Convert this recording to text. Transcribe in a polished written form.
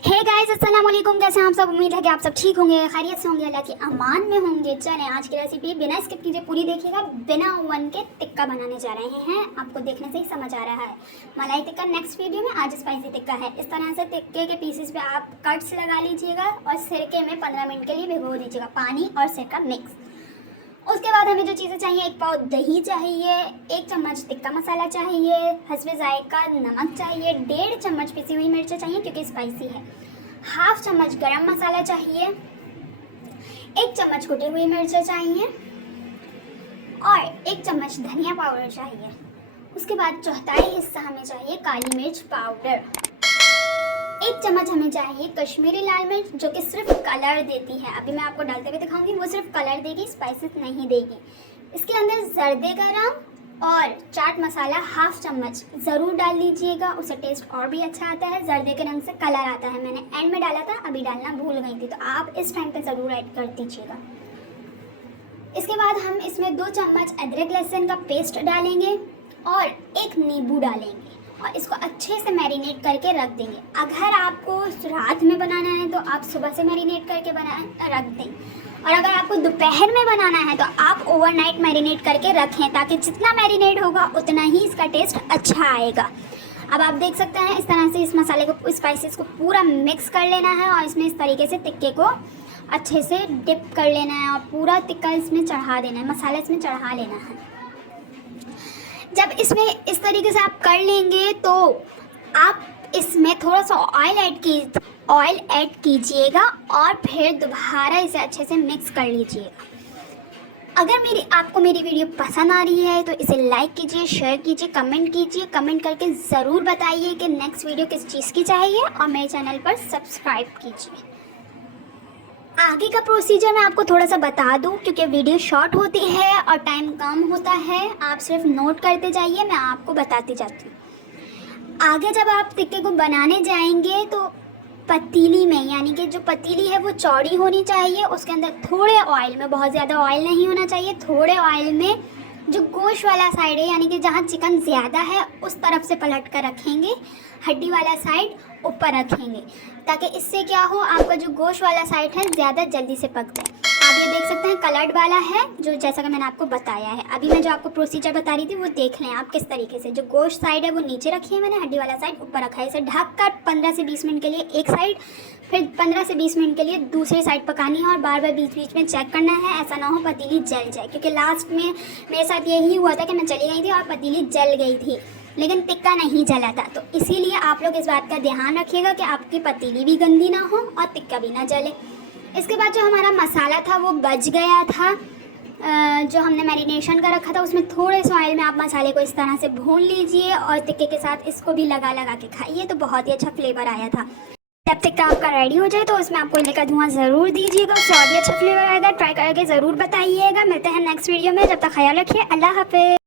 Hey guys, अस्सलाम वालेकुम। कैसे हैं आप सब? उम्मीद है कि आप सब ठीक होंगे, खैरियत से होंगे, अल्लाह की अमान में होंगे। चलें आज की रेसिपी बिना स्किप कीजिए पूरी देखिएगा। बिना ओवन के टिक्का बनाने जा रहे हैं। आपको देखने से ही समझ आ रहा है। मलाई टिक्का नेक्स्ट वीडियो में, आज स्पाइसी टिक्का है। इस तरह से टिक्के के पीसेस पे आप कट्स लगा लीजिएगा और सिरके में 15 मिनट के लिए भिगो दीजिएगा, पानी और सिरका मिक्स। उसके बाद हमें जो चीज़ें चाहिए, 1 पाव दही चाहिए, 1 चम्मच टिक्का मसाला चाहिए, हस्बे जायका नमक चाहिए, 1.5 चम्मच पिसी हुई मिर्चें चाहिए क्योंकि स्पाइसी है, 1/2 चम्मच गरम मसाला चाहिए, 1 चम्मच कुटी हुई मिर्चें चाहिए और 1 चम्मच धनिया पाउडर चाहिए। उसके बाद चौथाई हिस्सा हमें चाहिए काली मिर्च पाउडर। 1 चम्मच हमें चाहिए कश्मीरी लाल मिर्च, जो कि सिर्फ कलर देती है। अभी मैं आपको डालते हुए दिखाऊंगी, वो सिर्फ कलर देगी, स्पाइसेस नहीं देगी। इसके अंदर जर्दे का रंग और चाट मसाला 1/2 चम्मच ज़रूर डाल लीजिएगा, उससे टेस्ट और भी अच्छा आता है। जर्दे के रंग से कलर आता है। मैंने एंड में डाला था, अभी डालना भूल गई थी, तो आप इस टाइम पे ज़रूर ऐड कर दीजिएगा। इसके बाद हम इसमें 2 चम्मच अदरक लहसुन का पेस्ट डालेंगे और 1 नींबू डालेंगे और इसको अच्छे से मैरिनेट करके रख देंगे। अगर आपको रात में बनाना है तो आप सुबह से मैरिनेट करके रख दें, और अगर आपको दोपहर में बनाना है तो आप ओवरनाइट मैरिनेट करके रखें, ताकि जितना मैरिनेट होगा उतना ही इसका टेस्ट अच्छा आएगा। अब आप देख सकते हैं, इस तरह से इस मसाले को, स्पाइसेस को पूरा मिक्स कर लेना है और इसमें इस तरीके से टिक्के को अच्छे से डिप कर लेना है और पूरा टिक्का इसमें चढ़ा देना है, मसाला इसमें चढ़ा लेना है। जब इसमें इस तरीके से आप कर लेंगे तो आप इसमें थोड़ा सा ऑयल ऐड कीजिएगा और फिर दोबारा इसे अच्छे से मिक्स कर लीजिएगा। अगर आपको मेरी वीडियो पसंद आ रही है तो इसे लाइक कीजिए, शेयर कीजिए, कमेंट कीजिए। कमेंट करके ज़रूर बताइए कि नेक्स्ट वीडियो किस चीज़ की चाहिए और मेरे चैनल पर सब्सक्राइब कीजिए। आगे का प्रोसीजर मैं आपको थोड़ा सा बता दूं, क्योंकि वीडियो शॉर्ट होती है और टाइम कम होता है। आप सिर्फ नोट करते जाइए, मैं आपको बताती जाती हूँ। आगे जब आप टिक्के को बनाने जाएंगे तो पतीली में, यानी कि जो पतीली है वो चौड़ी होनी चाहिए, उसके अंदर थोड़े ऑयल में, बहुत ज़्यादा ऑयल नहीं होना चाहिए, थोड़े ऑयल में जो गोश्त वाला साइड है, यानी कि जहाँ चिकन ज़्यादा है उस तरफ से पलट कर रखेंगे, हड्डी वाला साइड ऊपर रखेंगे, ताकि इससे क्या हो, आपका जो गोश्त वाला साइड है ज़्यादा जल्दी से पक जाए। आप ये देख सकते हैं कलर्ड वाला है, जो जैसा कि मैंने आपको बताया है। अभी मैं जो आपको प्रोसीजर बता रही थी वो देख लें आप किस तरीके से। जो गोश्त साइड है वो नीचे रखी है मैंने, हड्डी वाला साइड ऊपर रखा है। इसे ढक कर 15 से 20 मिनट के लिए एक साइड, फिर 15 से 20 मिनट के लिए दूसरी साइड पकानी है और बार बार बीच बीच में चेक करना है, ऐसा ना हो पतीली जल जाए। क्योंकि लास्ट में मेरे साथ यही हुआ था कि मैं चली गई थी और पतीली जल गई थी, लेकिन टिक्का नहीं जला था। तो इसीलिए आप लोग इस बात का ध्यान रखिएगा कि आपकी पतीली भी गंदी ना हो और टिक्का भी ना जले। इसके बाद जो हमारा मसाला था वो बच गया था, जो हमने मैरिनेशन कर रखा था, उसमें थोड़े से ऑयल में आप मसाले को इस तरह से भून लीजिए और टिक्के के साथ इसको भी लगा लगा के खाइए, तो बहुत ही अच्छा फ्लेवर आया था। जब टिक्का आपका रेडी हो जाए तो उसमें आप कोयले का धुआं ज़रूर दीजिएगा, उससे और भी अच्छा फ्लेवर आएगा। ट्राई करके ज़रूर बताइएगा। मिलते हैं नेक्स्ट वीडियो में, जब तक ख्याल रखिए। अल्लाह हाफ़िज़।